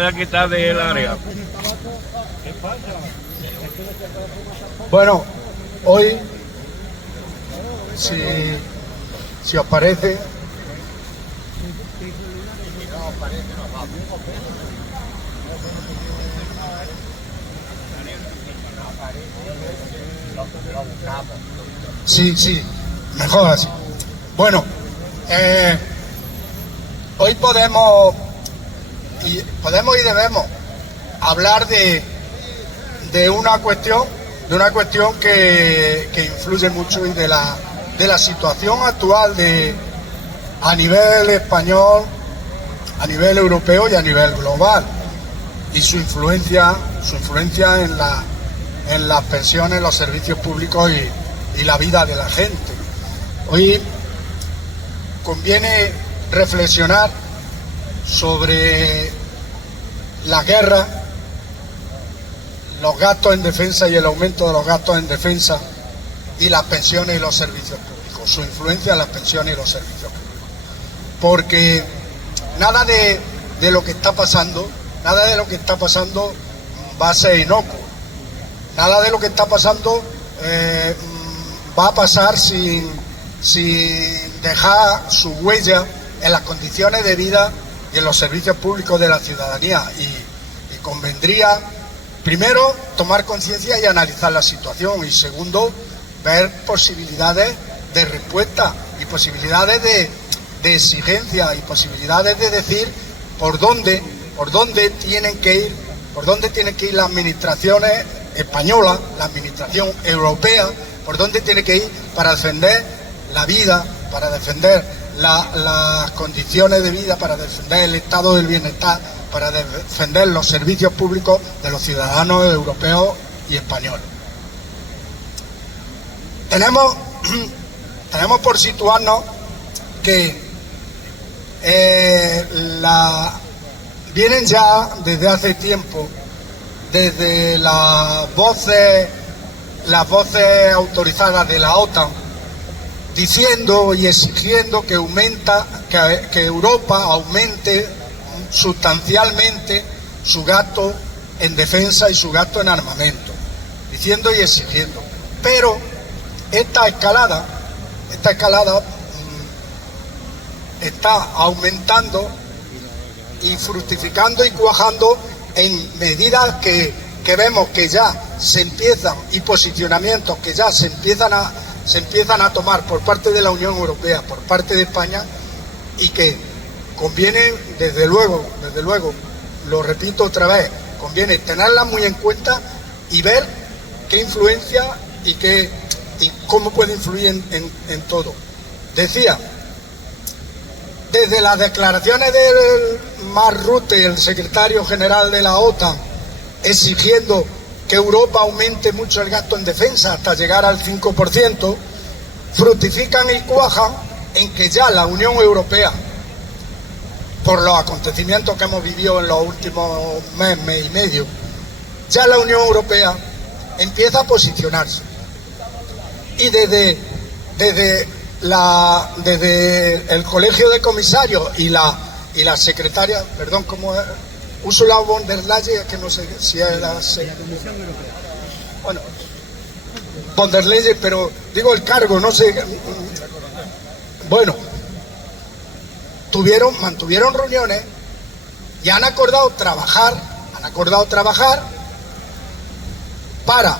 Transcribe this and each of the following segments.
voy a quitar del área. Bueno, hoy, si os parece, sí, mejor así. Bueno, hoy podemos y debemos hablar de una cuestión que influye mucho y de la situación actual a nivel español, a nivel europeo y a nivel global, y su influencia en las pensiones, los servicios públicos y la vida de la gente. Hoy conviene reflexionar sobre la guerra, los gastos en defensa y el aumento de los gastos en defensa, y las pensiones y los servicios públicos, su influencia en las pensiones y los servicios públicos. Porque nada de lo que está pasando va a ser inocuo. Nada de lo que está pasando va a pasar sin dejar su huella en las condiciones de vida y en los servicios públicos de la ciudadanía. Y convendría, primero, tomar conciencia y analizar la situación, y segundo, ver posibilidades de respuesta y posibilidades de exigencia y posibilidades de decir por dónde tienen que ir las administraciones españolas, la administración europea, por dónde tiene que ir para defender la vida, para defender las condiciones de vida, para defender el estado del bienestar, para defender los servicios públicos de los ciudadanos europeos y españoles. Tenemos por situarnos que vienen ya desde hace tiempo, desde las voces autorizadas de la OTAN, diciendo y exigiendo que Europa aumente sustancialmente su gasto en defensa y su gasto en armamento, diciendo y exigiendo. Pero esta escalada está aumentando y fructificando y cuajando en medidas que vemos que ya se empiezan, y posicionamientos que ya se empiezan a tomar por parte de la Unión Europea, por parte de España, y que conviene, desde luego, lo repito otra vez, conviene tenerlas muy en cuenta y ver qué influencia y cómo puede influir en todo. Decía, desde las declaraciones del Mark Rutte, el secretario general de la OTAN, exigiendo que Europa aumente mucho el gasto en defensa hasta llegar al 5%, fructifican y cuajan en que ya la Unión Europea, por los acontecimientos que hemos vivido en los últimos mes y medio, ya la Unión Europea empieza a posicionarse. Y desde el Colegio de Comisarios y la secretaria, perdón, ¿cómo es? Ursula von der Leyen, que no sé si es la Comisión Europea. Bueno, von der Leyen, pero digo el cargo, no sé. Bueno, mantuvieron reuniones y han acordado trabajar para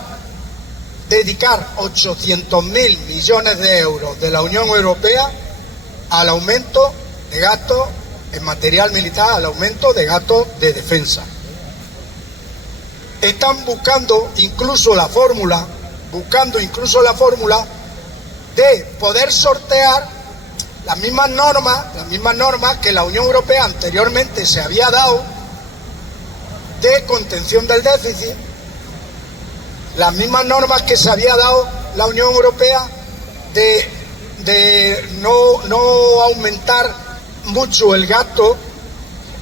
dedicar 800.000 millones de euros de la Unión Europea al aumento de gastos en material militar, al aumento de gastos de defensa. Están buscando incluso la fórmula de poder sortear las mismas normas que la Unión Europea anteriormente se había dado de contención del déficit, las mismas normas que se había dado la Unión Europea de no aumentar mucho el gasto,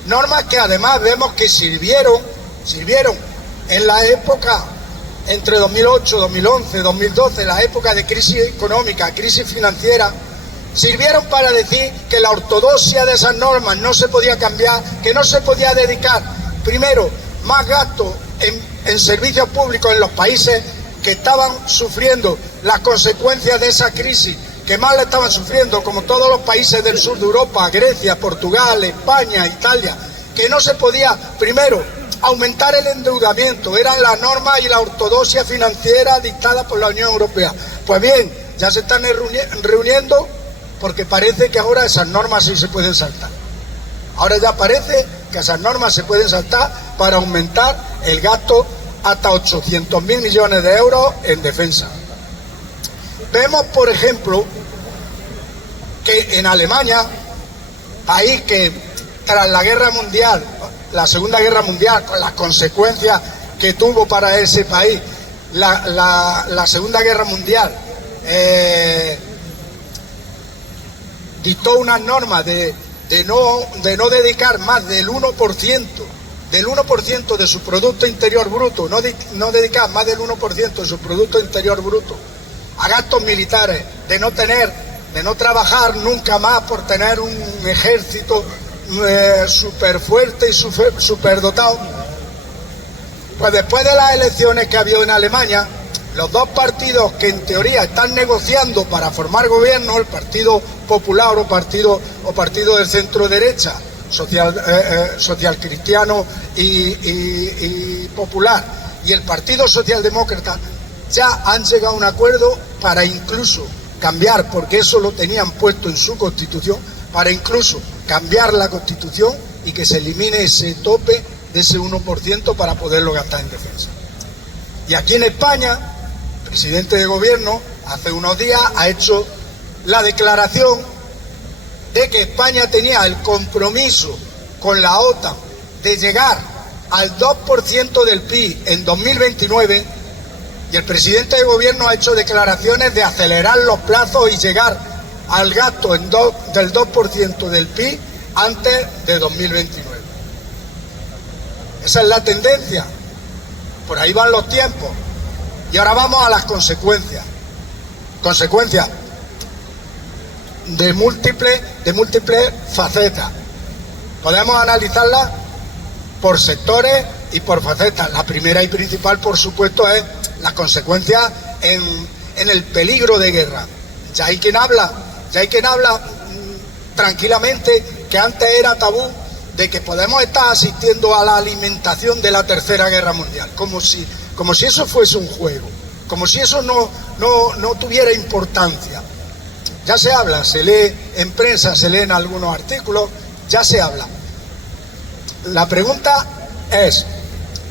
normas que además vemos que sirvieron en la época entre 2008, 2011, 2012, la época de crisis económica, crisis financiera, sirvieron para decir que la ortodoxia de esas normas no se podía cambiar, que no se podía dedicar primero, más gasto en servicios públicos en los países que estaban sufriendo las consecuencias de esa crisis, que más la estaban sufriendo, como todos los países del sur de Europa, Grecia, Portugal, España, Italia, que no se podía, primero, aumentar el endeudamiento, eran las normas y la ortodoxia financiera dictada por la Unión Europea. Pues bien, ya se están reuniendo porque parece que ahora esas normas sí se pueden saltar. Ahora ya parece que esas normas se pueden saltar para aumentar el gasto hasta 800.000 millones de euros en defensa. Vemos, por ejemplo, que en Alemania, país que tras la guerra mundial, la Segunda Guerra Mundial, con las consecuencias que tuvo para ese país, la Segunda Guerra Mundial, dictó unas normas de no dedicar más del 1% de su Producto Interior Bruto, no dedicar más del 1% de su Producto Interior Bruto a gastos militares, de no trabajar nunca más por tener un ejército súper fuerte y súper dotado. Pues después de las elecciones que ha habido en Alemania, los dos partidos que en teoría están negociando para formar gobierno, el Partido Popular o partido del centro derecha, social cristiano y popular, y el Partido Socialdemócrata, ya han llegado a un acuerdo para incluso cambiar, porque eso lo tenían puesto en su Constitución, para incluso cambiar la Constitución y que se elimine ese tope de ese 1% para poderlo gastar en defensa. Y aquí en España, el presidente de gobierno hace unos días ha hecho la declaración de que España tenía el compromiso con la OTAN de llegar al 2% del PIB en 2029, y el presidente de gobierno ha hecho declaraciones de acelerar los plazos y llegar al gasto del 2% del PIB antes de 2029. Esa es la tendencia, por ahí van los tiempos. Y ahora vamos a las consecuencias. Consecuencias de múltiples facetas. Podemos analizarlas por sectores y por facetas. La primera y principal, por supuesto, es las consecuencias en el peligro de guerra. Ya hay quien habla tranquilamente que antes era tabú de que podemos estar asistiendo a la alimentación de la Tercera Guerra Mundial, como si eso fuese un juego, como si eso no tuviera importancia. Ya se habla, se lee en prensa, se leen algunos artículos, ya se habla. La pregunta es,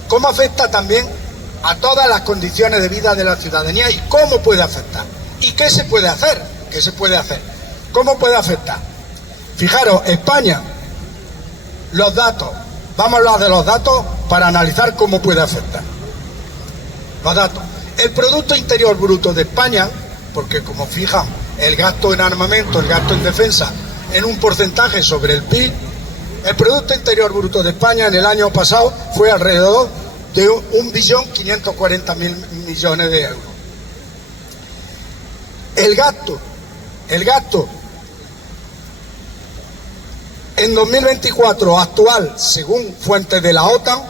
¿cómo afecta también a todas las condiciones de vida de la ciudadanía y cómo puede afectar? ¿Y qué se puede hacer? ¿Qué se puede hacer? ¿Cómo puede afectar? Fijaros, España, los datos, vamos a hablar de los datos para analizar cómo puede afectar. Los datos. El Producto Interior Bruto de España, porque como fijan el gasto en armamento, el gasto en defensa, en un porcentaje sobre el PIB, el Producto Interior Bruto de España en el año pasado fue alrededor de 1.540.000 millones de euros. El gasto en 2024 actual, según fuentes de la OTAN,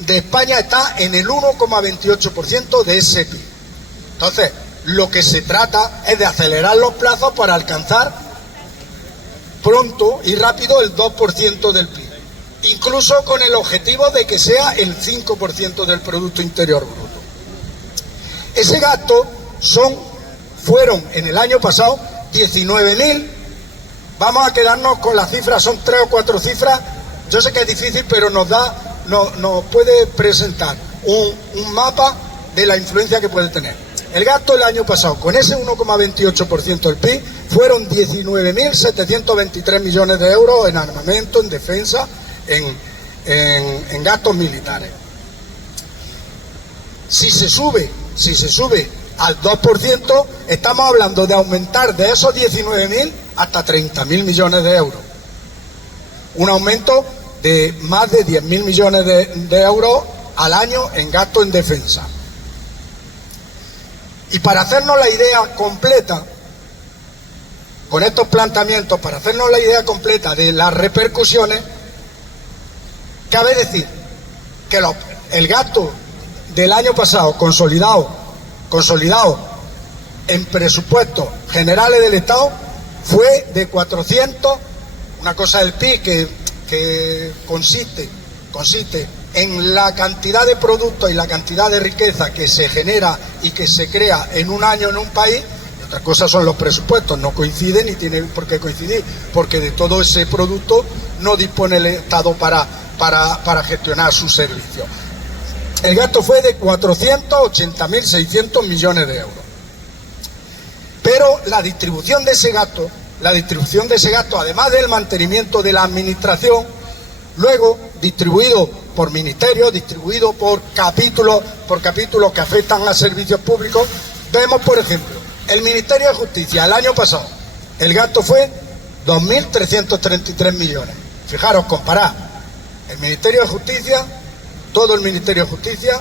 de España está en el 1,28% de ese PIB. Entonces, lo que se trata es de acelerar los plazos para alcanzar pronto y rápido el 2% del PIB, incluso con el objetivo de que sea el 5% del Producto Interior Bruto. Ese gasto fueron en el año pasado 19.000, vamos a quedarnos con las cifras, son 3 o 4 cifras, yo sé que es difícil, pero nos puede presentar un mapa de la influencia que puede tener. El gasto del año pasado, con ese 1,28% del PIB, fueron 19.723 millones de euros en armamento, en defensa, en gastos militares. Si se sube al 2%, estamos hablando de aumentar de esos 19.000 hasta 30.000 millones de euros. Un aumento de más de 10.000 millones de euros al año en gasto en defensa. Y para hacernos la idea completa, con estos planteamientos, para hacernos la idea completa de las repercusiones, Cabe decir que el gasto del año pasado consolidado en presupuestos generales del Estado fue de 400, una cosa del PIB que consiste en la cantidad de productos y la cantidad de riqueza que se genera y que se crea en un año en un país. Otra cosa son los presupuestos, no coinciden ni tienen por qué coincidir, porque de todo ese producto no dispone el Estado para gestionar sus servicios. El gasto fue de 480.600 millones de euros. Pero la distribución de ese gasto, además del mantenimiento de la administración, luego distribuido por ministerios, distribuido por capítulos que afectan a servicios públicos, vemos, por ejemplo, el Ministerio de Justicia el año pasado, el gasto fue 2.333 millones. Fijaros, comparad el Ministerio de Justicia, todo el Ministerio de Justicia,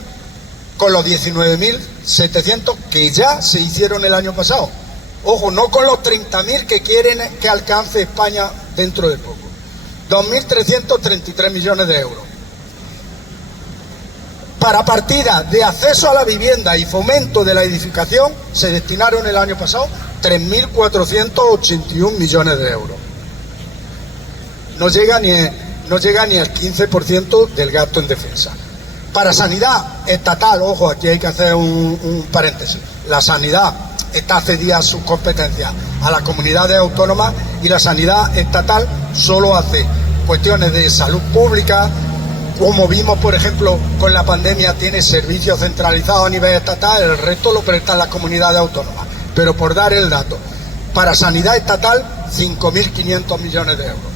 con los 19.700 que ya se hicieron el año pasado. Ojo, no con los 30.000 que quieren que alcance España dentro de poco. 2.333 millones de euros. Para partidas de acceso a la vivienda y fomento de la edificación se destinaron el año pasado 3.481 millones de euros. No llega ni al 15% del gasto en defensa. Para sanidad estatal, ojo, aquí hay que hacer un paréntesis, la sanidad está cedida a sus competencias a las comunidades autónomas y la sanidad estatal solo hace cuestiones de salud pública, como vimos por ejemplo con la pandemia, tiene servicios centralizados a nivel estatal, el resto lo prestan las comunidades autónomas. Pero por dar el dato, para sanidad estatal 5.500 millones de euros.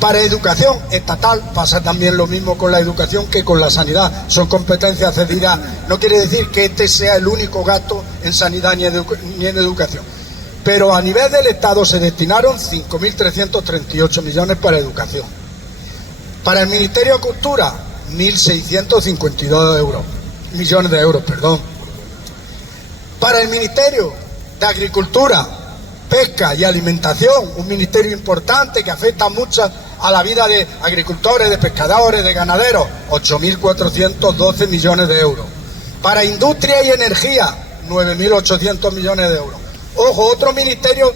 Para educación estatal pasa también lo mismo con la educación que con la sanidad, son competencias cedidas. No quiere decir que este sea el único gasto en sanidad ni en educación, pero a nivel del Estado se destinaron 5.338 millones para educación. Para el Ministerio de Cultura, 1.652 millones de euros. Para el Ministerio de Agricultura, Pesca y Alimentación, un ministerio importante que afecta mucho a la vida de agricultores, de pescadores, de ganaderos, 8.412 millones de euros. Para Industria y Energía, 9.800 millones de euros. Ojo, otro ministerio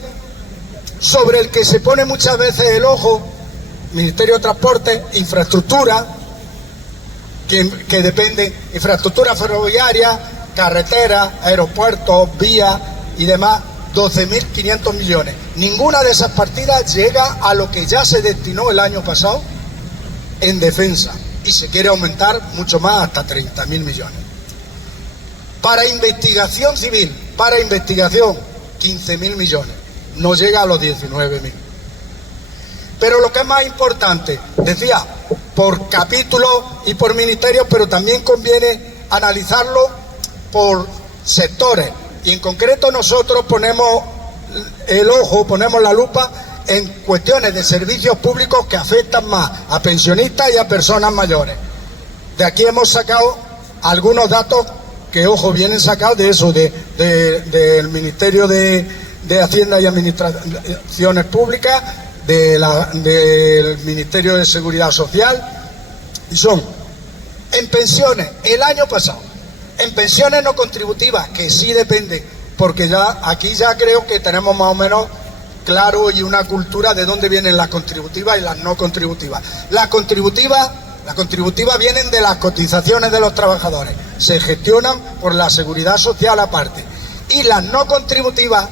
sobre el que se pone muchas veces el ojo, Ministerio de Transporte, Infraestructura, que depende, infraestructura ferroviaria, carreteras, aeropuertos, vías y demás, 12.500 millones. Ninguna de esas partidas llega a lo que ya se destinó el año pasado en defensa y se quiere aumentar mucho más, hasta 30.000 millones. Para investigación civil, 15.000 millones, no llega a los 19.000. Pero lo que es más importante, decía, por capítulos y por ministerios, pero también conviene analizarlo por sectores. Y en concreto nosotros ponemos el ojo, ponemos la lupa en cuestiones de servicios públicos que afectan más a pensionistas y a personas mayores. De aquí hemos sacado algunos datos que, ojo, vienen sacados de eso, del Ministerio de Hacienda y Administraciones Públicas, del Ministerio de Seguridad Social, y son en pensiones el año pasado, en pensiones no contributivas, que sí depende, porque ya aquí ya creo que tenemos más o menos claro y una cultura de dónde vienen las contributivas y las no contributivas. Las contributivas vienen de las cotizaciones de los trabajadores, se gestionan por la Seguridad Social aparte, y las no contributivas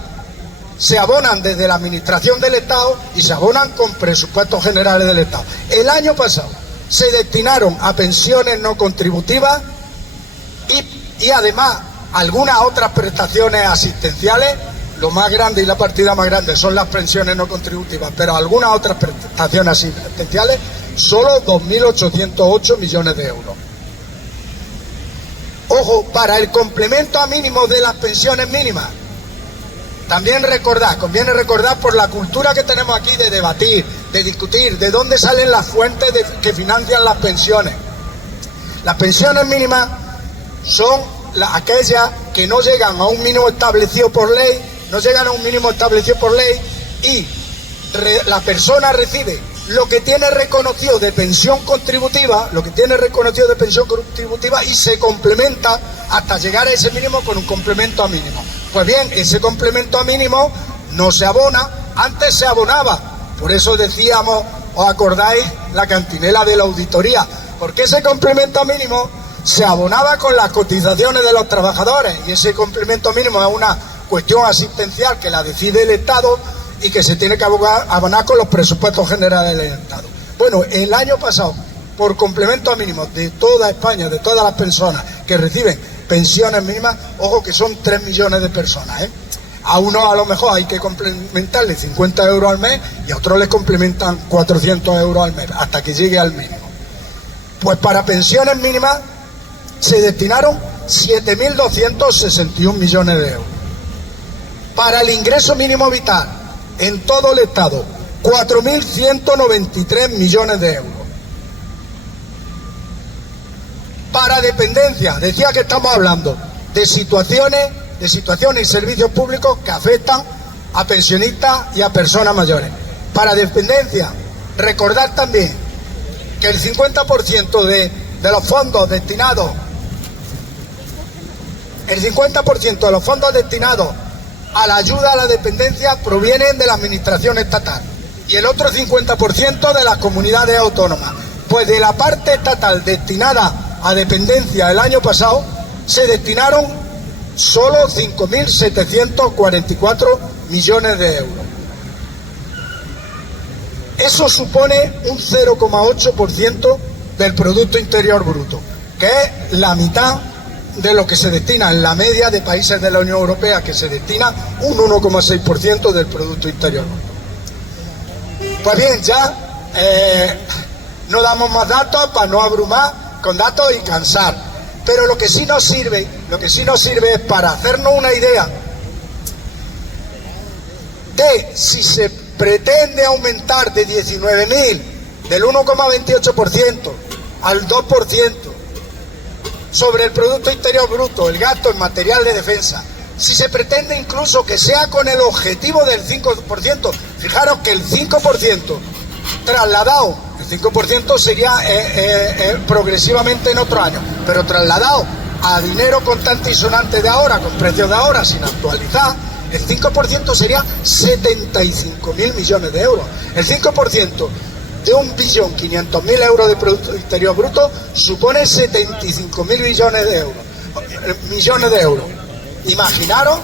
se abonan desde la Administración del Estado y se abonan con presupuestos generales del Estado. El año pasado se destinaron a pensiones no contributivas y además algunas otras prestaciones asistenciales. Lo más grande y la partida más grande son las pensiones no contributivas, pero algunas otras prestaciones asistenciales, solo 2.808 millones de euros. Ojo, para el complemento a mínimo de las pensiones mínimas, también conviene recordar por la cultura que tenemos aquí de debatir, de discutir, de dónde salen las fuentes que financian las pensiones. Las pensiones mínimas son aquellas que no llegan a un mínimo establecido por ley, y la persona recibe lo que tiene reconocido de pensión contributiva, y se complementa hasta llegar a ese mínimo con un complemento a mínimo. Pues bien, ese complemento a mínimo no se abona, antes se abonaba, por eso decíamos, ¿os acordáis? La cantinela de la auditoría, porque ese complemento a mínimo se abonaba con las cotizaciones de los trabajadores, y ese complemento mínimo es una cuestión asistencial que la decide el Estado y que se tiene que abonar con los presupuestos generales del Estado. Bueno, el año pasado, por complemento a mínimo de toda España, de todas las personas que reciben pensiones mínimas, ojo que son 3 millones de personas, ¿eh? A unos a lo mejor hay que complementarle 50 euros al mes y a otros les complementan 400 euros al mes, hasta que llegue al mínimo. Pues para pensiones mínimas se destinaron 7.261 millones de euros. Para el ingreso mínimo vital, en todo el Estado, 4.193 millones de euros. Para dependencia, decía que estamos hablando de situaciones y servicios públicos que afectan a pensionistas y a personas mayores. Para dependencia, recordar también que el 50% de los fondos destinados, a la ayuda a la dependencia provienen de la administración estatal y el otro 50% de las comunidades autónomas. Pues de la parte estatal destinada a dependencia el año pasado se destinaron solo 5.744 millones de euros. Eso supone un 0,8% del Producto Interior Bruto, que es la mitad de lo que se destina en la media de países de la Unión Europea, que se destina un 1,6% del Producto Interior Bruto. Pues bien, ya no damos más datos para no abrumar con datos y cansar, pero lo que sí nos sirve es para hacernos una idea de si se pretende aumentar de 19.000, del 1,28% al 2%, sobre el Producto Interior Bruto, el gasto en material de defensa, si se pretende incluso que sea con el objetivo del 5%, fijaros que el 5% trasladado, el 5% sería progresivamente en otro año, pero trasladado a dinero contante y sonante de ahora, con precios de ahora, sin actualizar, el 5% sería 75.000 millones de euros. El 5% de 1.500.000 euros de Producto Interior Bruto supone 75.000 millones de euros. Imaginaros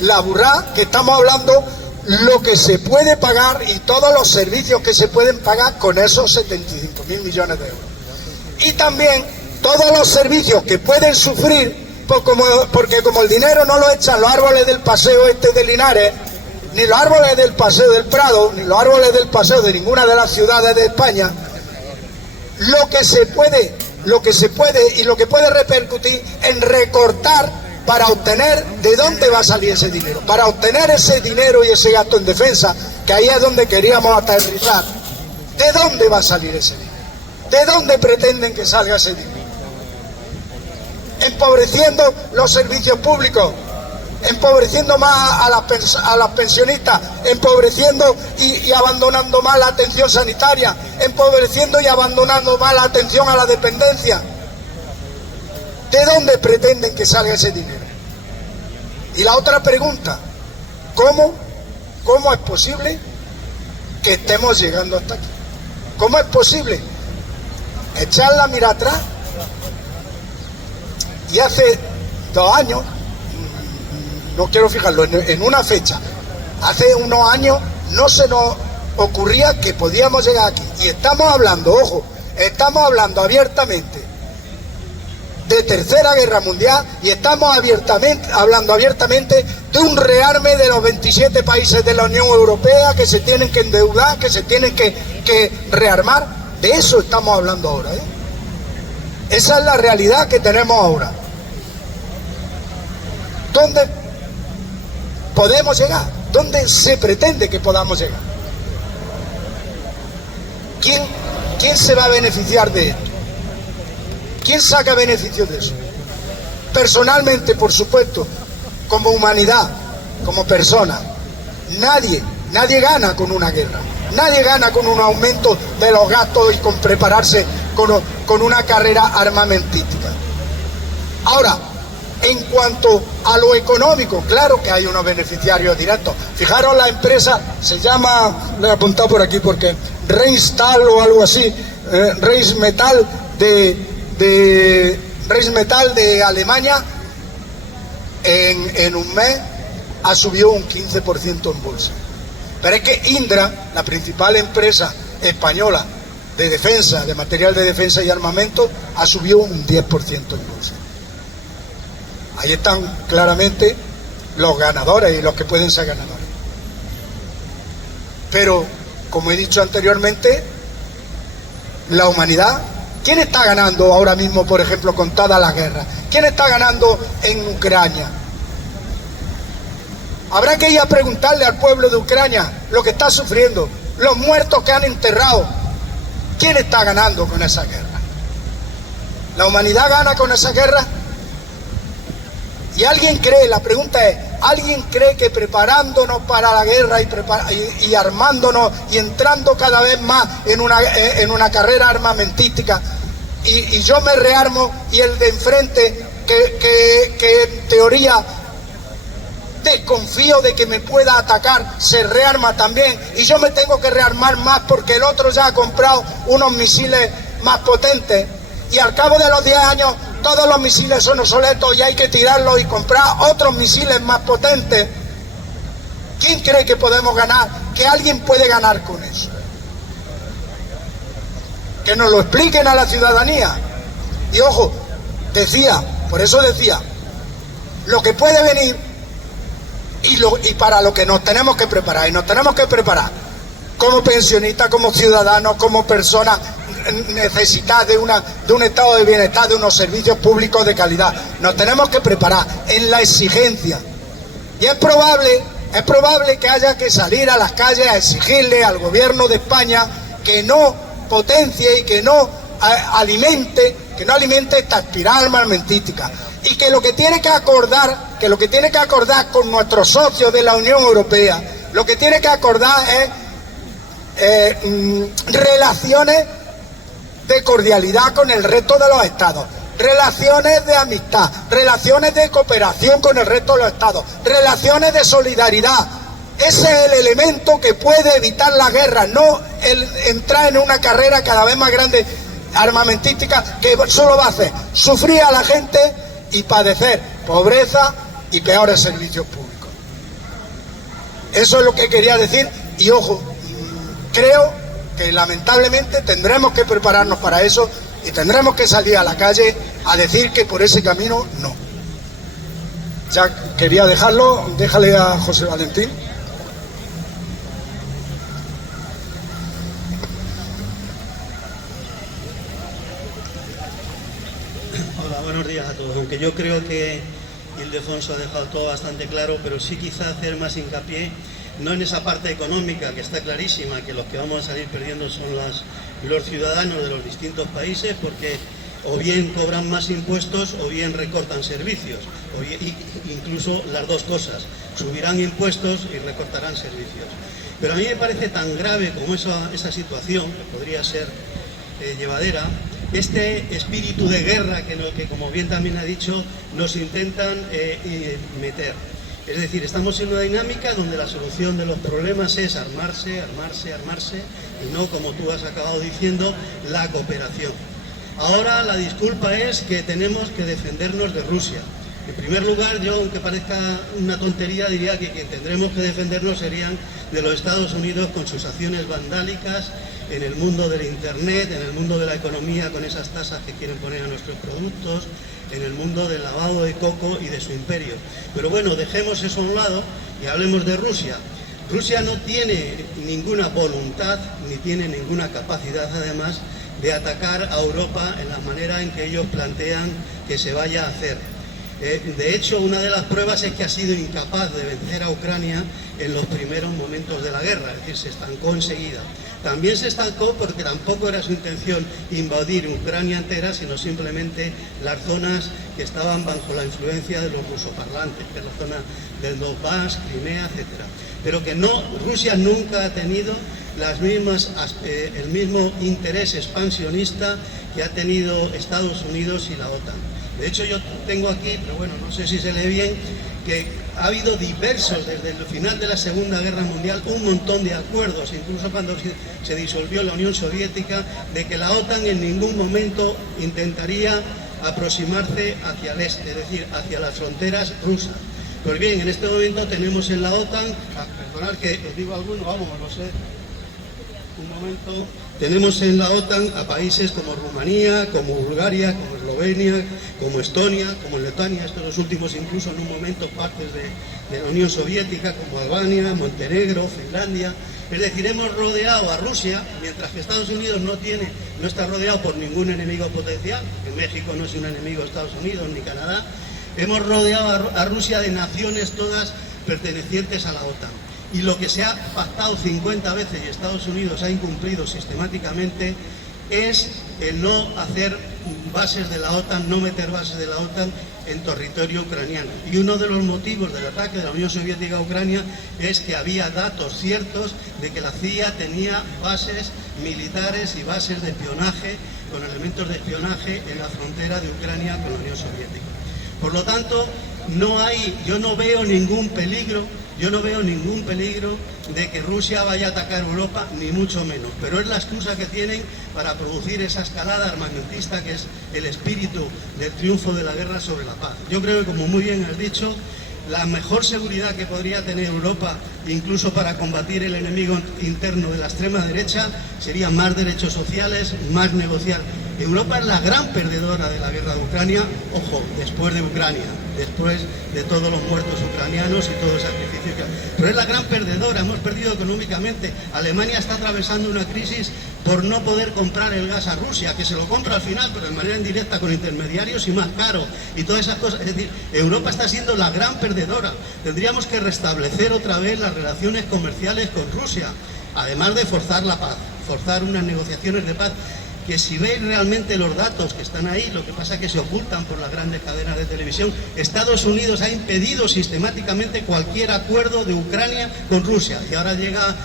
la burrada que estamos hablando, lo que se puede pagar y todos los servicios que se pueden pagar con esos 75.000 millones de euros. Y también todos los servicios que pueden sufrir, porque como el dinero no lo echan los árboles del paseo de Linares, ni los árboles del Paseo del Prado, ni los árboles del paseo de ninguna de las ciudades de España, lo que se puede y lo que puede repercutir en recortar para obtener de dónde va a salir ese dinero. Para obtener ese dinero y ese gasto en defensa, que ahí es donde queríamos aterrizar, ¿de dónde va a salir ese dinero? ¿De dónde pretenden que salga ese dinero? Empobreciendo los servicios públicos, empobreciendo más a las pensionistas, empobreciendo y abandonando más la atención sanitaria, empobreciendo y abandonando más la atención a la dependencia. ¿De dónde pretenden que salga ese dinero? Y la otra pregunta, ¿cómo es posible que estemos llegando hasta aquí? ¿Cómo es posible echar la mira atrás y hace 2 años, no quiero fijarlo en una fecha, hace unos años no se nos ocurría que podíamos llegar aquí? Y estamos hablando, ojo, estamos hablando abiertamente de Tercera Guerra Mundial y estamos hablando abiertamente de un rearme de los 27 países de la Unión Europea que se tienen que endeudar, que se tienen que rearmar. De eso estamos hablando ahora, ¿eh? Esa es la realidad que tenemos ahora. ¿Dónde podemos llegar? ¿Dónde se pretende que podamos llegar? ¿Quién se va a beneficiar de esto? ¿Quién saca beneficio de eso? Personalmente, por supuesto, como humanidad, como persona, nadie gana con una guerra. Nadie gana con un aumento de los gastos y con prepararse con una carrera armamentística. Ahora, en cuanto a lo económico, claro que hay unos beneficiarios directos. Fijaros, la empresa se llama, lo he apuntado por aquí porque Rheinmetall o algo así, Rheinmetall de Alemania, en un mes ha subido un 15% en bolsa. Pero es que Indra, la principal empresa española de defensa, de material de defensa y armamento, ha subido un 10% en bolsa. Ahí están claramente los ganadores y los que pueden ser ganadores. Pero, como he dicho anteriormente, la humanidad, ¿quién está ganando ahora mismo, por ejemplo, con todas las guerras? ¿Quién está ganando en Ucrania? Habrá que ir a preguntarle al pueblo de Ucrania lo que está sufriendo, los muertos que han enterrado. ¿Quién está ganando con esa guerra? ¿La humanidad gana con esa guerra? Y alguien cree, la pregunta es, ¿alguien cree que preparándonos para la guerra y armándonos y entrando cada vez más en una carrera armamentística y yo me rearmo y el de enfrente que en teoría desconfío de que me pueda atacar, se rearma también y yo me tengo que rearmar más porque el otro ya ha comprado unos misiles más potentes y al cabo de los 10 años todos los misiles son obsoletos y hay que tirarlos y comprar otros misiles más potentes? ¿Quién cree que podemos ganar? ¿Que alguien puede ganar con eso? Que nos lo expliquen a la ciudadanía. Y ojo, por eso decía, lo que puede venir y para lo que nos tenemos que preparar, y nos tenemos que preparar como pensionistas, como ciudadanos, como personas necesitadas de un estado de bienestar, de unos servicios públicos de calidad. Nos tenemos que preparar en la exigencia. Y es probable que haya que salir a las calles a exigirle al gobierno de España que no potencie y que no alimente esta espiral armamentística. Y que lo que tiene que acordar con nuestros socios de la Unión Europea, lo que tiene que acordar es relaciones de cordialidad con el resto de los estados, relaciones de amistad, relaciones de cooperación con el resto de los estados, relaciones de solidaridad. Ese es el elemento que puede evitar la guerra, no entrar en una carrera cada vez más grande armamentística que solo va a hacer sufrir a la gente y padecer pobreza y peores servicios públicos. Eso es lo que quería decir y ojo, creo que lamentablemente tendremos que prepararnos para eso y tendremos que salir a la calle a decir que por ese camino no. Ya quería dejarlo, déjale a José Valentín. Hola, buenos días a todos. Aunque yo creo que Ildefonso ha dejado todo bastante claro, pero sí quizá hacer más hincapié no en esa parte económica, que está clarísima, que los que vamos a salir perdiendo son los ciudadanos de los distintos países, porque o bien cobran más impuestos o bien recortan servicios, incluso las dos cosas, subirán impuestos y recortarán servicios. Pero a mí me parece tan grave como esa situación, que podría ser llevadera, este espíritu de guerra que, como bien también ha dicho, nos intentan meter. Es decir, estamos en una dinámica donde la solución de los problemas es armarse, armarse, armarse, y no, como tú has acabado diciendo, la cooperación. Ahora la disculpa es que tenemos que defendernos de Rusia. En primer lugar, yo, aunque parezca una tontería, diría que quien tendremos que defendernos serían de los Estados Unidos con sus acciones vandálicas en el mundo del Internet, en el mundo de la economía con esas tasas que quieren poner a nuestros productos, en el mundo del lavado de coco y de su imperio. Pero bueno, dejemos eso a un lado y hablemos de Rusia. Rusia no tiene ninguna voluntad ni tiene ninguna capacidad, además, de atacar a Europa en la manera en que ellos plantean que se vaya a hacer. De hecho, una de las pruebas es que ha sido incapaz de vencer a Ucrania en los primeros momentos de la guerra, es decir, se estancó enseguida. También se estancó porque tampoco era su intención invadir Ucrania entera, sino simplemente las zonas que estaban bajo la influencia de los rusoparlantes, que es la zona del Donbass, Crimea, etc. Pero que no, Rusia nunca ha tenido el mismo interés expansionista que ha tenido Estados Unidos y la OTAN. De hecho, yo tengo aquí, pero bueno, no sé si se lee bien, que ha habido diversos, desde el final de la Segunda Guerra Mundial, un montón de acuerdos, incluso cuando se disolvió la Unión Soviética, de que la OTAN en ningún momento intentaría aproximarse hacia el este, es decir, hacia las fronteras rusas. Pues bien, en este momento tenemos en la OTAN, perdonad que os digo alguno, vamos, no sé, un momento, tenemos en la OTAN a países como Rumanía, como Bulgaria, como Eslovenia, como Estonia, como Letonia, estos los últimos incluso en un momento partes de la Unión Soviética, como Albania, Montenegro, Finlandia. Es decir, hemos rodeado a Rusia, mientras que Estados Unidos no está rodeado por ningún enemigo potencial, que México no es un enemigo de Estados Unidos ni Canadá. Hemos rodeado a Rusia de naciones todas pertenecientes a la OTAN. Y lo que se ha pactado 50 veces y Estados Unidos ha incumplido sistemáticamente es el no hacer bases de la OTAN, no meter bases de la OTAN en territorio ucraniano. Y uno de los motivos del ataque de la Unión Soviética a Ucrania es que había datos ciertos de que la CIA tenía bases militares y bases de espionaje, con elementos de espionaje en la frontera de Ucrania con la Unión Soviética. Por lo tanto, yo no veo ningún peligro de que Rusia vaya a atacar Europa, ni mucho menos. Pero es la excusa que tienen para producir esa escalada armamentista que es el espíritu del triunfo de la guerra sobre la paz. Yo creo que, como muy bien has dicho, la mejor seguridad que podría tener Europa, incluso para combatir el enemigo interno de la extrema derecha, sería más derechos sociales, más negociar. Europa es la gran perdedora de la guerra de Ucrania, ojo, después de Ucrania, después de todos los muertos ucranianos y todo el sacrificio que hay. Pero es la gran perdedora, hemos perdido económicamente. Alemania está atravesando una crisis por no poder comprar el gas a Rusia, que se lo compra al final, pero de manera indirecta con intermediarios y más caro, y todas esas cosas. Es decir, Europa está siendo la gran perdedora. Tendríamos que restablecer otra vez las relaciones comerciales con Rusia, además de forzar la paz, forzar unas negociaciones de paz, que si veis realmente los datos que están ahí, lo que pasa es que se ocultan por las grandes cadenas de televisión. Estados Unidos ha impedido sistemáticamente cualquier acuerdo de Ucrania con Rusia, y ahora llega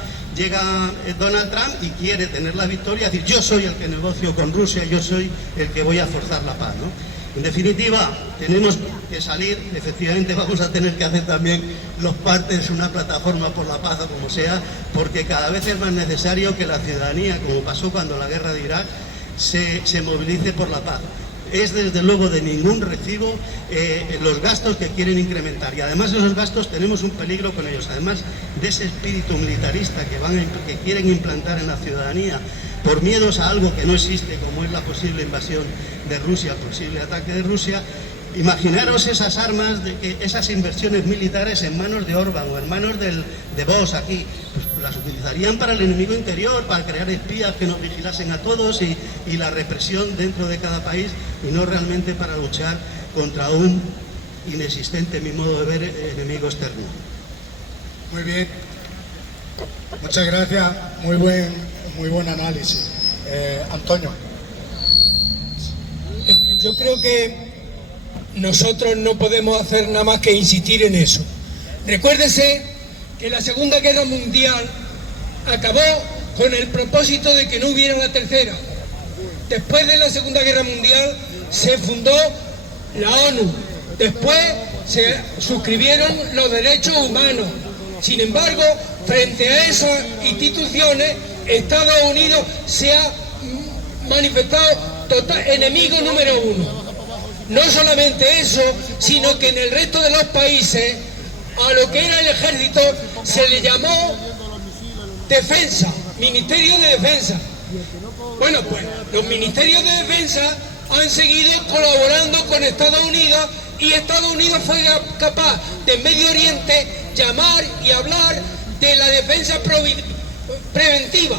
Donald Trump y quiere tener la victoria, decir, yo soy el que negocio con Rusia, yo soy el que voy a forzar la paz, ¿no? En definitiva, tenemos que salir, efectivamente vamos a tener que hacer también los partes una plataforma por la paz o como sea, porque cada vez es más necesario que la ciudadanía, como pasó cuando la guerra de Irak, se movilice por la paz. Es desde luego de ningún recibo los gastos que quieren incrementar, y además esos gastos tenemos un peligro con ellos, además de ese espíritu militarista que quieren implantar en la ciudadanía por miedos a algo que no existe, como es la posible invasión de Rusia, el posible ataque de Rusia. Imaginaros esas armas, esas inversiones militares en manos de Orbán o en manos de Vox aquí, pues las utilizarían para el enemigo interior, para crear espías que nos vigilasen a todos y la represión dentro de cada país, y no realmente para luchar contra un inexistente, en mi modo de ver, enemigo externo. Muy bien, muchas gracias, muy buen análisis. Antonio. Yo creo que nosotros no podemos hacer nada más que insistir en eso. Recuérdese que la Segunda Guerra Mundial acabó con el propósito de que no hubiera la tercera. Después de la Segunda Guerra Mundial se fundó la ONU. Después se suscribieron los derechos humanos. Sin embargo, frente a esas instituciones, Estados Unidos se ha manifestado enemigo número uno. No solamente eso, sino que en el resto de los países a lo que era el ejército se le llamó defensa, Ministerio de Defensa. Bueno, pues los ministerios de defensa han seguido colaborando con Estados Unidos, y Estados Unidos fue capaz de en Medio Oriente llamar y hablar de la defensa preventiva.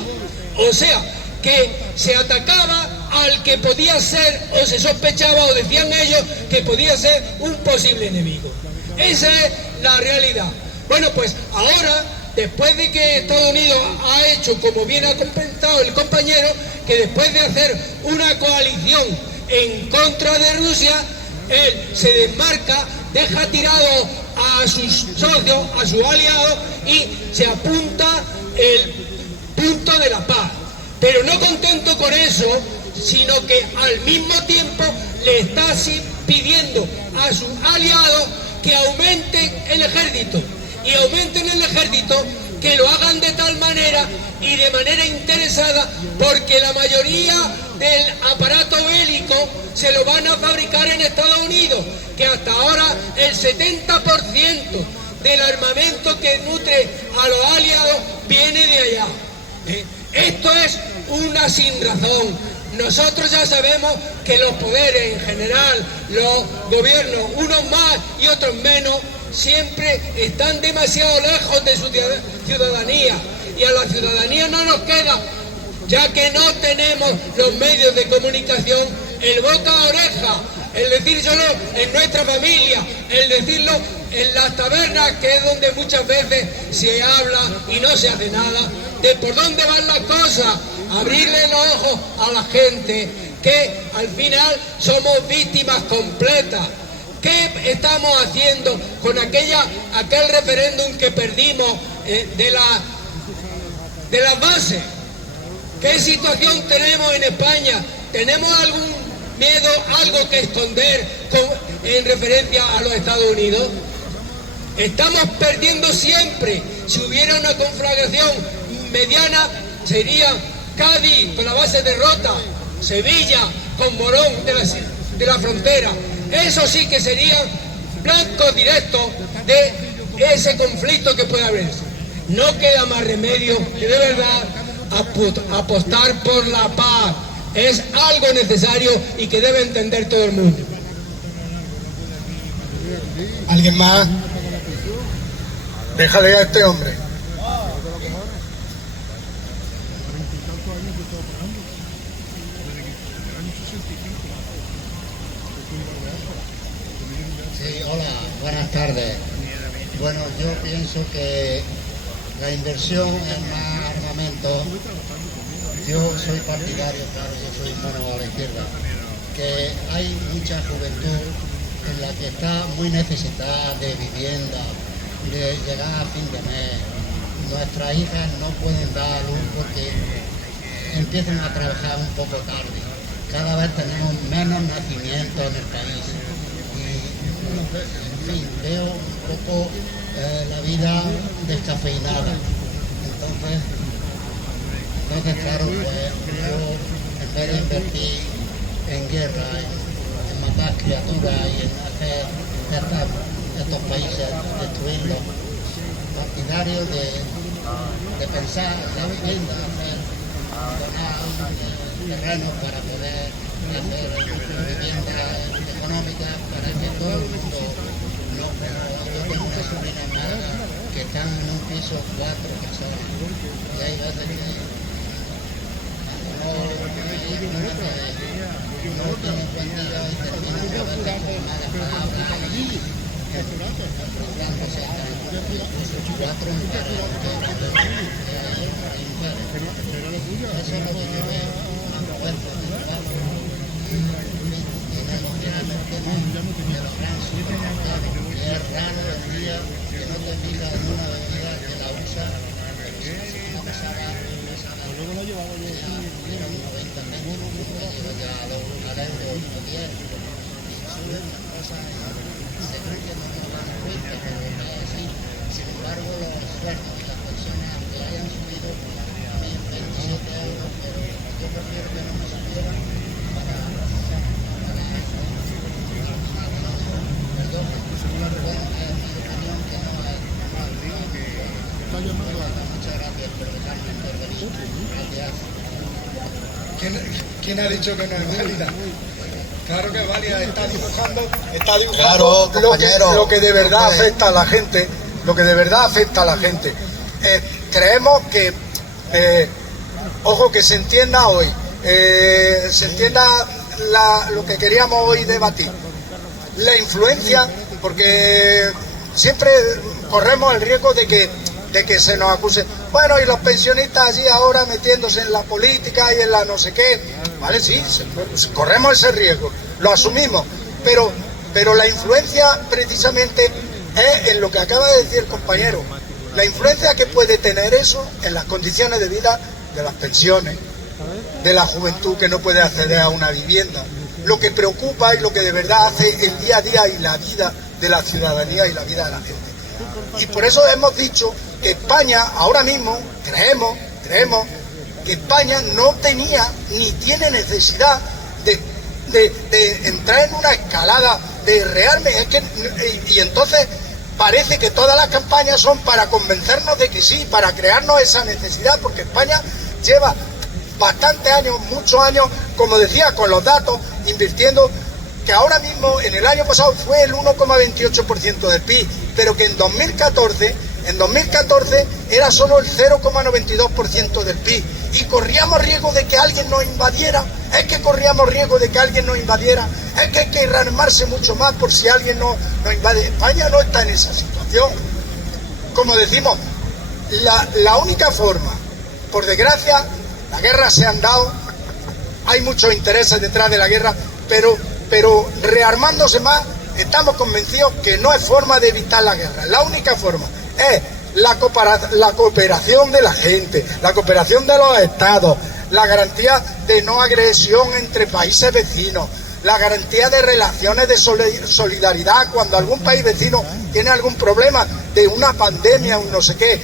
O sea, que se atacaba al que podía ser, o se sospechaba, o decían ellos, que podía ser un posible enemigo. Esa es la realidad. Bueno, pues ahora, después de que Estados Unidos ha hecho, como bien ha comentado el compañero, que después de hacer una coalición en contra de Rusia, él se desmarca, deja tirado a sus socios, a sus aliados, y se apunta el punto de la paz. Pero no contento con eso, sino que al mismo tiempo le está pidiendo a sus aliados que aumenten el ejército, y aumenten el ejército, que lo hagan de tal manera y de manera interesada, porque la mayoría del aparato bélico se lo van a fabricar en Estados Unidos, que hasta ahora el 70% del armamento que nutre a los aliados viene de allá. Esto es una sinrazón. Nosotros ya sabemos que los poderes en general, los gobiernos, unos más y otros menos, siempre están demasiado lejos de su ciudadanía, y a la ciudadanía no nos queda, ya que no tenemos los medios de comunicación, el boca a oreja, el decírselo en nuestra familia, el decirlo en las tabernas, que es donde muchas veces se habla y no se hace nada, de por dónde van las cosas, abrirle los ojos a la gente, que al final somos víctimas completas. ¿Qué estamos haciendo con aquel referéndum que perdimos de las bases? ¿Qué situación tenemos en España? ¿Tenemos algún miedo, algo que esconder en referencia a los Estados Unidos? Estamos perdiendo siempre. Si hubiera una conflagración mediana, sería Cádiz con la base de Rota, Sevilla con Morón de la frontera. Eso sí que sería blanco directo de ese conflicto que puede haberse. No queda más remedio que de verdad apostar por la paz. Es algo necesario y que debe entender todo el mundo. ¿Alguien más? Déjale a este hombre. Sí, hola, buenas tardes. Bueno, yo pienso que la inversión en más armamento, yo soy partidario, claro, yo soy mono a la izquierda, que hay mucha juventud en la que está muy necesitada de vivienda, de llegar a fin de mes. Nuestras hijas no pueden dar a luz porque empiezan a trabajar un poco tarde. Cada vez tenemos menos nacimientos en el país. En fin, veo un poco la vida descafeinada. Entonces claro, pues yo en vez de invertir en guerra, en matar criaturas y en hacer estos países, destruirlos, partidario de pensar en la vivienda, donar terrenos para poder hacer vivienda económica para que todo el mundo no. Yo tengo una sobrina en Málaga que están en un piso 4 personas y hay veces que no tienen buen día y terminan a veces con malas palabras y enfrentándose a incluso 4 mujeres eso es lo que yo veo una mujer y es raro el día que no te fijas en una bebida que la usa una pasada luego lo llevaba yo llevan 90 minutos lleva ya al euro 10 y sube una cosa se cree que no nos dan cuenta pero no es así. Sin embargo los expertos y las personas que hayan subido a mí 27 euros pero yo prefiero que no me subieran para ¿Quién ha dicho que no es válida? Claro que es válida, está dibujando claro, lo que de verdad afecta a la gente, creemos que, ojo, que se entienda hoy, se entienda lo que queríamos hoy debatir. La influencia, porque siempre corremos el riesgo de que se nos acuse. Bueno, y los pensionistas allí ahora metiéndose en la política y en la no sé qué. Vale, sí, corremos ese riesgo, lo asumimos. Pero la influencia precisamente es en lo que acaba de decir el compañero. La influencia que puede tener eso en las condiciones de vida de las pensiones, de la juventud que no puede acceder a una vivienda. Lo que preocupa y lo que de verdad hace el día a día y la vida de la ciudadanía y la vida de la gente. Y por eso hemos dicho que España ahora mismo, creemos que España no tenía ni tiene necesidad de entrar en una escalada de realmente, y entonces parece que todas las campañas son para convencernos de que sí, para crearnos esa necesidad, porque España lleva bastantes años, muchos años, como decía, con los datos, invirtiendo, que ahora mismo, en el año pasado fue el 1,28% del PIB, pero que en 2014 era solo el 0,92% del PIB, y corríamos riesgo de que alguien nos invadiera. Es que corríamos riesgo de que alguien nos invadiera, es que hay que rearmarse mucho más por si alguien nos invade. España no está en esa situación. Como decimos, la única forma, por desgracia, las guerras se han dado, hay muchos intereses detrás de la guerra, pero rearmándose más, estamos convencidos que no es forma de evitar la guerra. La única forma es la cooperación de la gente, la cooperación de los estados, la garantía de no agresión entre países vecinos, la garantía de relaciones de solidaridad cuando algún país vecino tiene algún problema de una pandemia, un no sé qué,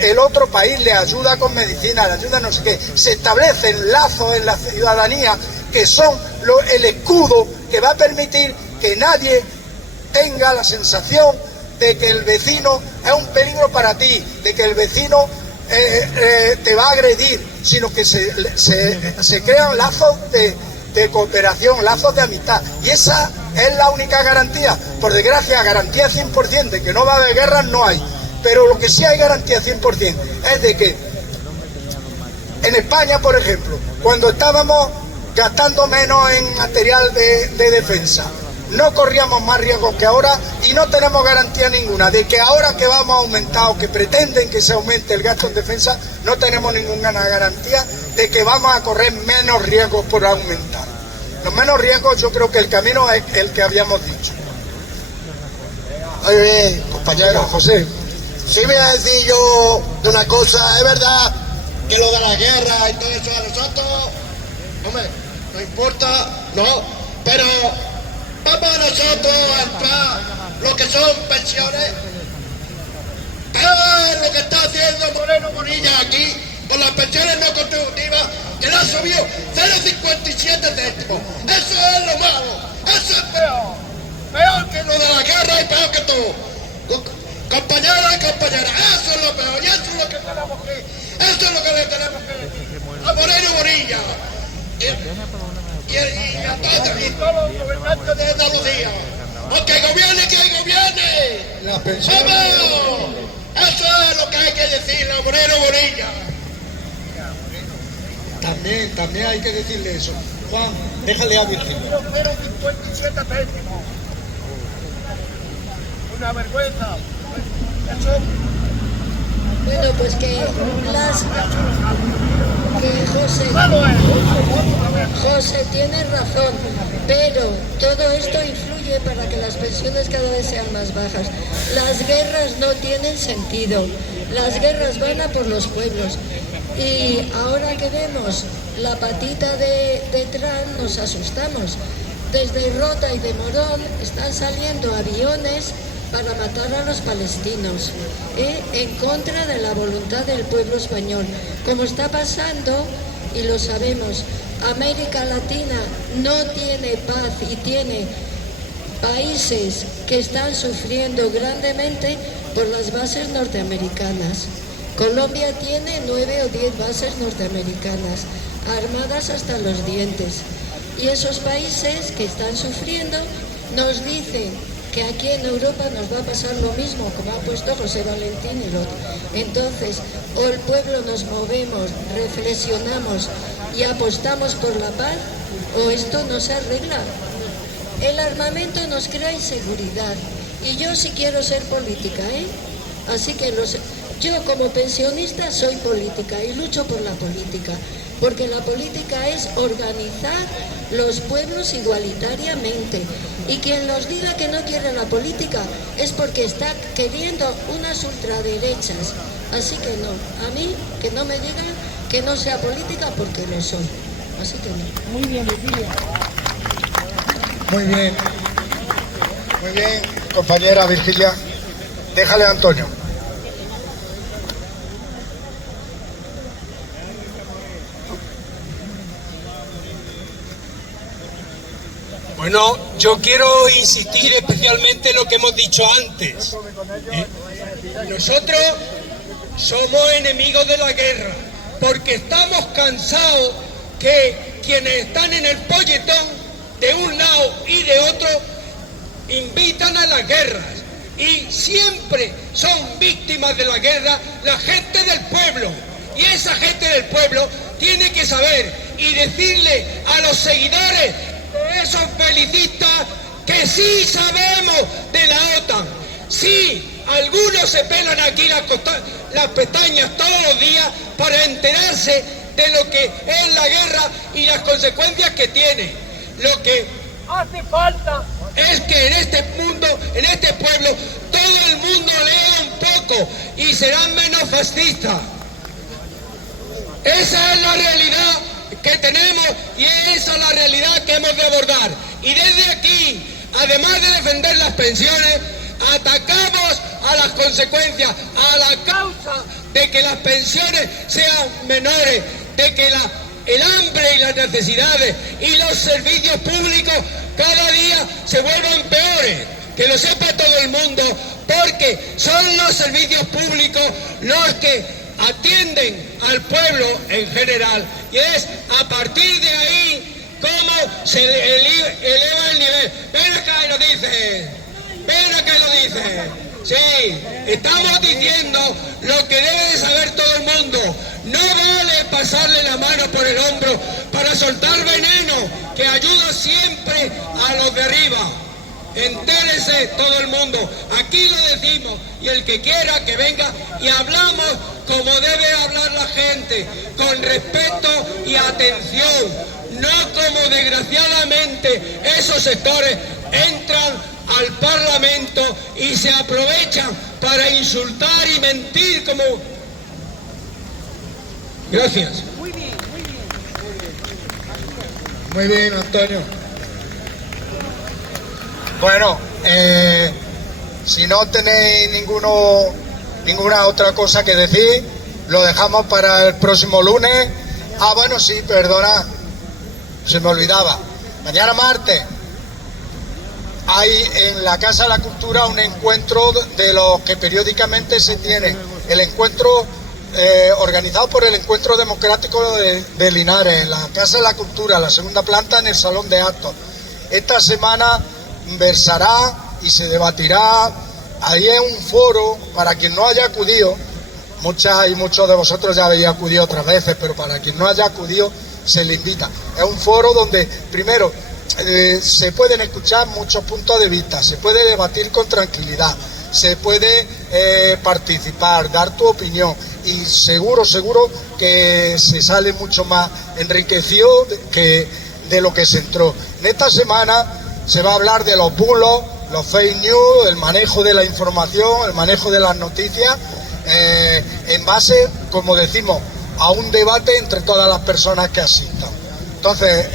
el otro país le ayuda con medicina, le ayuda no sé qué. Se establecen lazos en la ciudadanía que son el escudo que va a permitir que nadie tenga la sensación de que el vecino es un peligro para ti, de que el vecino te va a agredir, sino que se crean lazos de cooperación, lazos de amistad, y esa es la única garantía. Por desgracia, garantía 100% de que no va a haber guerras no hay, pero lo que sí hay garantía 100% es de que en España, por ejemplo, cuando estábamos gastando menos en material de defensa, no corríamos más riesgos que ahora, y no tenemos garantía ninguna de que ahora que vamos a aumentar o que pretenden que se aumente el gasto en defensa, no tenemos ninguna garantía de que vamos a correr menos riesgos por aumentar. Los menos riesgos, yo creo que el camino es el que habíamos dicho. Oye, Compañero José. sí voy a decir yo de una cosa. Es verdad que lo de la guerra y todo eso a nosotros, hombre, no importa, no, pero vamos nosotros a entrar lo que son pensiones. Lo que está haciendo Moreno Bonilla aquí con las pensiones no contributivas, que le ha subido 0,57 céntimos. Eso es lo malo, eso es peor que lo de la guerra y peor que todo. Compañeras y compañeras, eso es lo peor, y eso es lo que tenemos que, eso es lo que le tenemos que decir a Moreno Bonilla y todos los gobernantes de Andalucía. Aunque gobierne quien gobierne, Las pensiones. ¡vamos! Eso es lo que hay que decirle a Moreno Bonilla. También hay que decirle eso. Juan, déjale a Virginia. 0,57 céntimos. Una vergüenza. Eso. Bueno, pues que José tiene razón, pero todo esto influye para que las pensiones cada vez sean más bajas. Las guerras no tienen sentido, las guerras van a por los pueblos, y ahora que vemos la patita de Trump nos asustamos. Desde Rota y de Morón están saliendo aviones para matar a los palestinos, en contra de la voluntad del pueblo español, como está pasando, y lo sabemos. América Latina no tiene paz y tiene países que están sufriendo grandemente por las bases norteamericanas. Colombia tiene 9 o 10 bases norteamericanas, armadas hasta los dientes, y esos países que están sufriendo nos dicen que aquí en Europa nos va a pasar lo mismo, como ha puesto José Valentín y lo otro. Entonces, o el pueblo nos movemos, reflexionamos y apostamos por la paz, o esto no se arregla. El armamento nos crea inseguridad, y yo sí quiero ser política, Así que yo como pensionista soy política y lucho por la política, porque la política es organizar los pueblos igualitariamente, y quien nos diga que no quiere la política es porque está queriendo unas ultraderechas. Así que no, a mí que no me digan que no sea política, porque lo soy. Así que no. Muy bien, Virgilia. Muy bien. Muy bien, compañera Virgilia. Déjale a Antonio. Bueno, yo quiero insistir especialmente en lo que hemos dicho antes. Nosotros somos enemigos de la guerra, porque estamos cansados que quienes están en el polletón de un lado y de otro invitan a las guerras, y siempre son víctimas de la guerra la gente del pueblo, y esa gente del pueblo tiene que saber y decirle a los seguidores de esos belicistas que sí sabemos de la OTAN. Sí, algunos se pelan aquí las pestañas todos los días para enterarse de lo que es la guerra y las consecuencias que tiene. Lo que hace falta es que en este mundo, en este pueblo, todo el mundo lea un poco y serán menos fascistas. Esa es la realidad que tenemos y esa es la realidad que hemos de abordar. Y desde aquí, además de defender las pensiones, atacamos a las consecuencias, a la causa de que las pensiones sean menores, de que el hambre y las necesidades y los servicios públicos cada día se vuelvan peores. Que lo sepa todo el mundo, porque son los servicios públicos los que atienden al pueblo en general, y es a partir de ahí cómo se eleva el nivel. Ven acá y lo dice, ven acá y lo dice. Sí, estamos diciendo lo que debe de saber todo el mundo. No vale pasarle la mano por el hombro para soltar veneno que ayuda siempre a los de arriba. Entérese todo el mundo, aquí lo decimos, y el que quiera que venga y hablamos como debe hablar la gente, con respeto y atención, no como desgraciadamente esos sectores entran al Parlamento y se aprovechan para insultar y mentir como... Gracias. Muy bien, Antonio. Bueno, si no tenéis ninguna otra cosa que decir, lo dejamos para el próximo lunes. Ah, bueno, sí, perdona, se me olvidaba. Mañana martes hay en la Casa de la Cultura un encuentro de los que periódicamente se tiene. El encuentro organizado por el Encuentro Democrático de Linares, en la Casa de la Cultura, la segunda planta, en el Salón de Actos. Esta semana versará y se debatirá. Ahí es un foro para quien no haya acudido. Muchas y muchos de vosotros ya habéis acudido otras veces, pero para quien no haya acudido se le invita. Es un foro donde primero se pueden escuchar muchos puntos de vista, se puede debatir con tranquilidad, se puede participar, dar tu opinión, y seguro que se sale mucho más enriquecido que de lo que se entró. En esta semana se va a hablar de los bulos, los fake news, el manejo de la información, el manejo de las noticias, en base, como decimos, a un debate entre todas las personas que asistan. Entonces,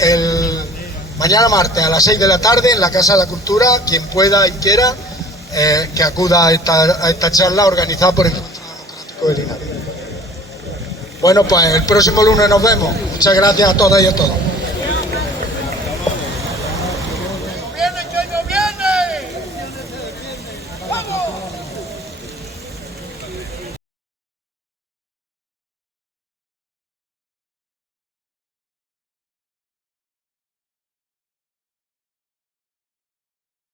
mañana martes a las 6 de la tarde en la Casa de la Cultura, quien pueda y quiera, que acuda a esta charla organizada por el Encuentro Democrático de Linares. Bueno, pues el próximo lunes nos vemos. Muchas gracias a todas y a todos.